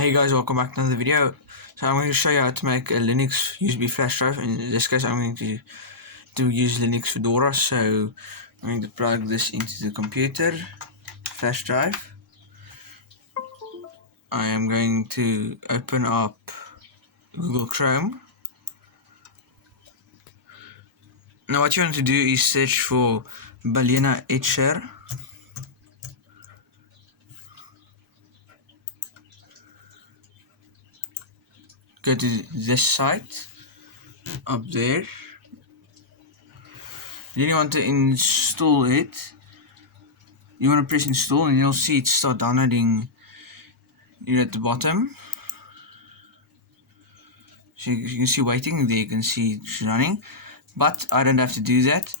Hey guys, welcome back to another video. So I'm going to show you how to make a Linux USB flash drive. In this case I'm going to use Linux Fedora. So I'm going to plug this into the computer, flash drive. I am going to open up Google Chrome. Now what you want to do is search for Balena Etcher. Go to this site up there. Then you want to install it. You want to press install and you'll see it start downloading here at the bottom. So you can see waiting there, you can see it's running, but I don't have to do that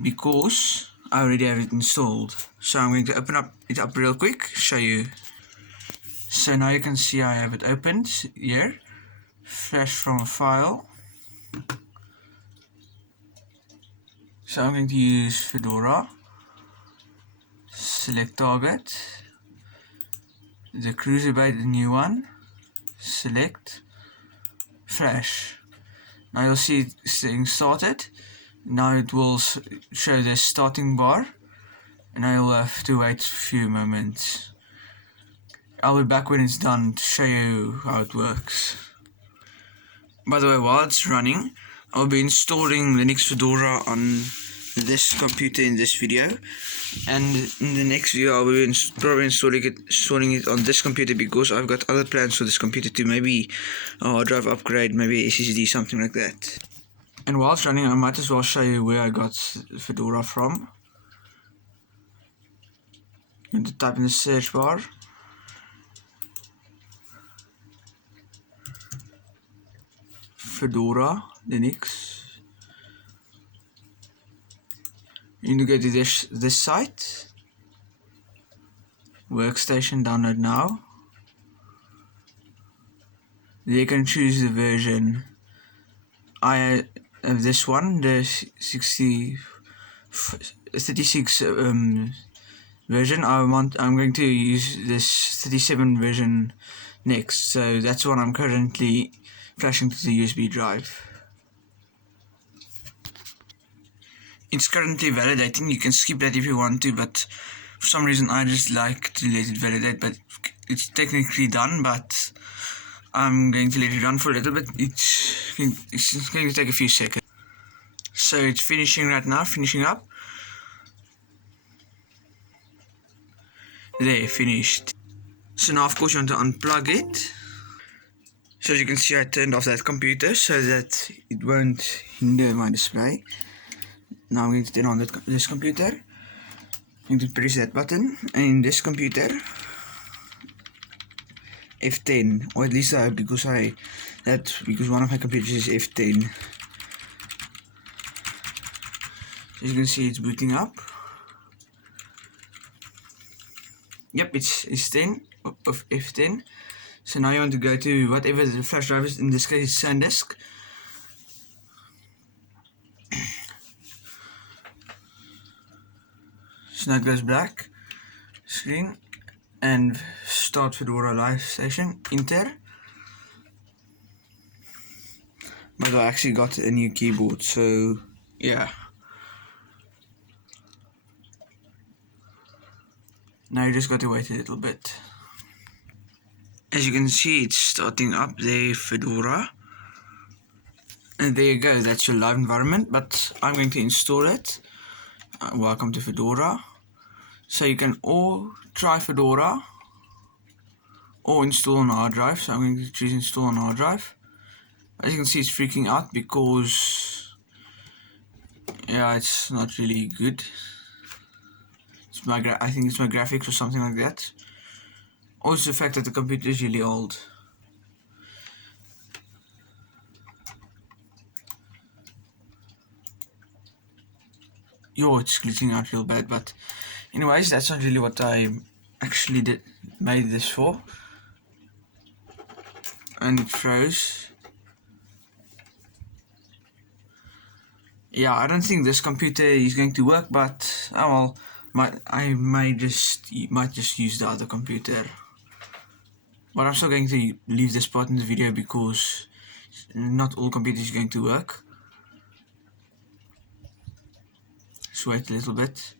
because I already have it installed. So I'm going to open it up real quick, show you. So now you can see I have it opened here. Flash from a file. So I'm going to use Fedora. Select target. The Cruiserbyte, the new one. Select flash. Now you'll see it saying started. Now it will show the starting bar, and I'll have to wait a few moments. I'll be back when it's done to show you how it works. By the way, while it's running, I'll be installing Linux Fedora on this computer in this video, and in the next video I'll be probably installing it on this computer because I've got other plans for this computer too, maybe a hard drive upgrade, maybe SSD, something like that. And while it's running, I might as well show you where I got Fedora from. You have to type in the search bar. Fedora Linux. You need to go to this site. Workstation, download now. There you can choose the version. I have this one, the 36 version. I'm going to use this 37 version next. So that's what I'm currently flashing to the USB drive. It's currently validating. You can skip that if you want to, but for some reason I just like to let it validate. But it's technically done, but I'm going to let it run for a little bit. It's going to take a few seconds. So it's finishing right now, finishing up. There, finished. So now of course you want to unplug it. So as you can see, I turned off that computer so that it won't hinder my display. Now I'm going to turn on this computer. I'm going to press that button, and in this computer, F10, or at least I because one of my computers is F10. As you can see, it's booting up. Yep, it's 10 of F10. So now you want to go to whatever the flash drive is. In this case, it's SanDisk. So now it goes black screen and start Fedora live session. Enter. But I actually got a new keyboard, so yeah. Now you just got to wait a little bit. As you can see, it's starting up there, Fedora. And there you go, that's your live environment, but I'm going to install it. Welcome to Fedora. So you can all try Fedora or install on hard drive. So I'm going to choose install on hard drive. As you can see, it's freaking out because it's not really good. I think it's my graphics or something like that. Also the fact that the computer is really old. It's glitching out real bad, but anyways, that's not really what I actually made this for. And it froze. Yeah, I don't think this computer is going to work, but oh well, I might just use the other computer. But I'm still going to leave this part in the video because not all computers are going to work. Just wait a little bit.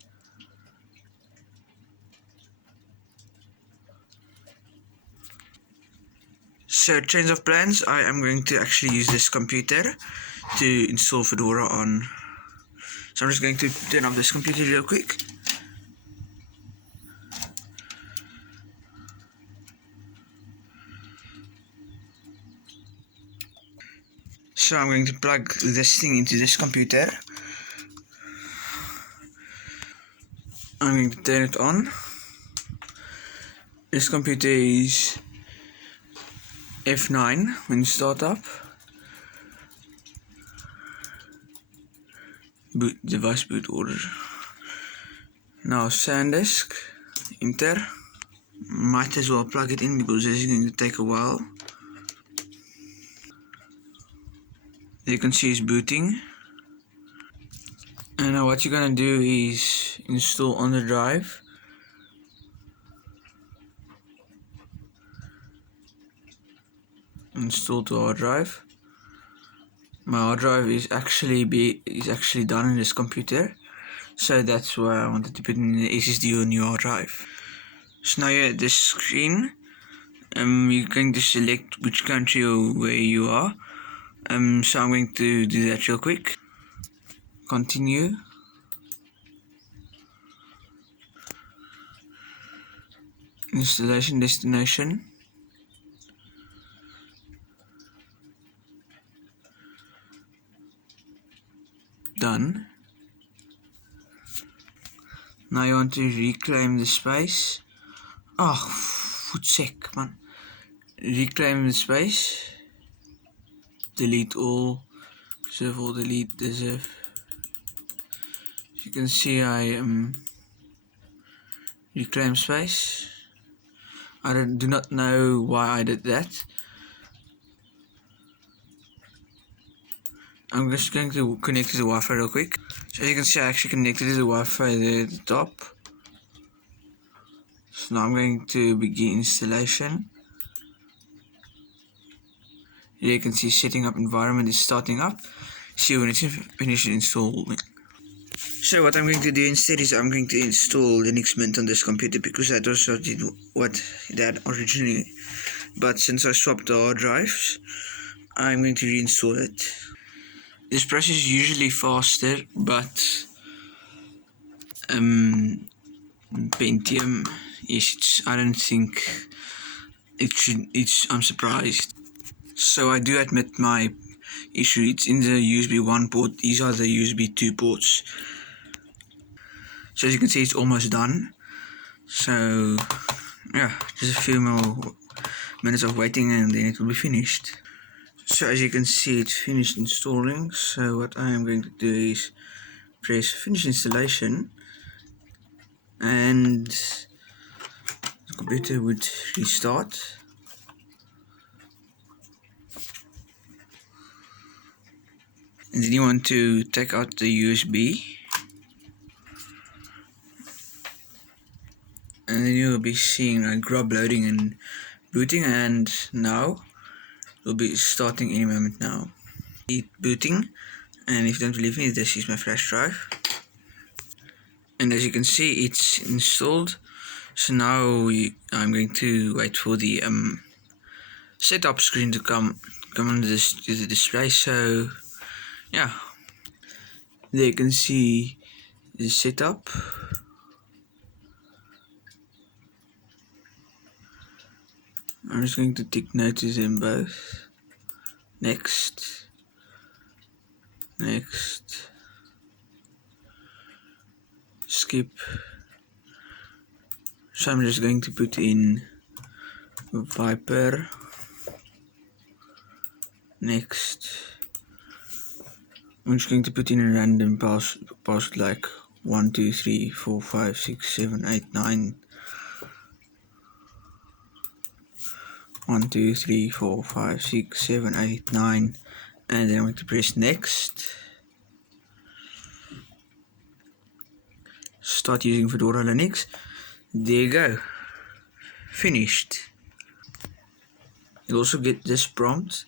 So change of plans, I am going to actually use this computer to install Fedora on. So I'm just going to turn off this computer real quick. So I'm going to plug this thing into this computer. I'm going to turn it on. This computer is F9 when you start up. Boot device boot order. Now SanDisk, enter. Might as well plug it in because this is going to take a while. You can see it's booting. And now what you're gonna do is install on the drive. Install to hard drive. My hard drive is actually done in this computer, so that's why I wanted to put in the SSD on your hard drive. So now you're at this screen. You're going to select which country or where you are. So I'm going to do that real quick. Continue. Installation destination. Done. Now you want to reclaim the space. Oh, foot man. Reclaim the space. Delete all. Preserve all, delete, preserve. As you can see, I reclaim space. I do not know why I did that. I'm just going to connect to the Wi-Fi real quick. So as you can see, I actually connected to the Wi-Fi there at the top. So now I'm going to begin installation. Here you can see setting up environment is starting up. See when it's finished installing. So what I'm going to do instead is I'm going to install Linux Mint on this computer because that was what that originally. But since I swapped the hard drives, I'm going to reinstall it. This process is usually faster, but Pentium, yes, I don't think it should. I'm surprised. So I do admit my issue. It's in the USB 1 port. These are the USB 2 ports. So as you can see, it's almost done. So yeah, just a few more minutes of waiting and then it will be finished. So as you can see, it's finished installing. So what I am going to do is press finish installation and the computer would restart. And then you want to take out the USB, and then you'll be seeing like grub loading and booting, and now it'll be starting any moment now. It's booting, and if you don't believe me, this is my flash drive. And as you can see, it's installed. So now I'm going to wait for the setup screen to come on to the display. So yeah, there you can see the setup. I'm just going to take notice in both. Next, skip. So I'm just going to put in Viper. Next, I'm just going to put in a random password like 1 2 3 4 5 6 7 8 9. 1 2 3 4 5 6 7 8 9, and then I'm going to press next. Start using Fedora Linux. There you go. Finished. You'll also get this prompt.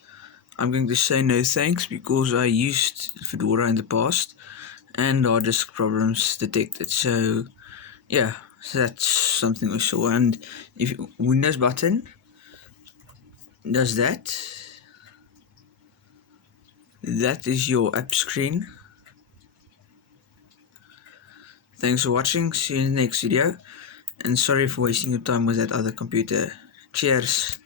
I'm going to say no thanks because I used Fedora in the past and hard disk problems detected. So yeah, so that's something we saw. And if Windows button does that, that is your app screen. Thanks for watching, see you in the next video, and sorry for wasting your time with that other computer. Cheers.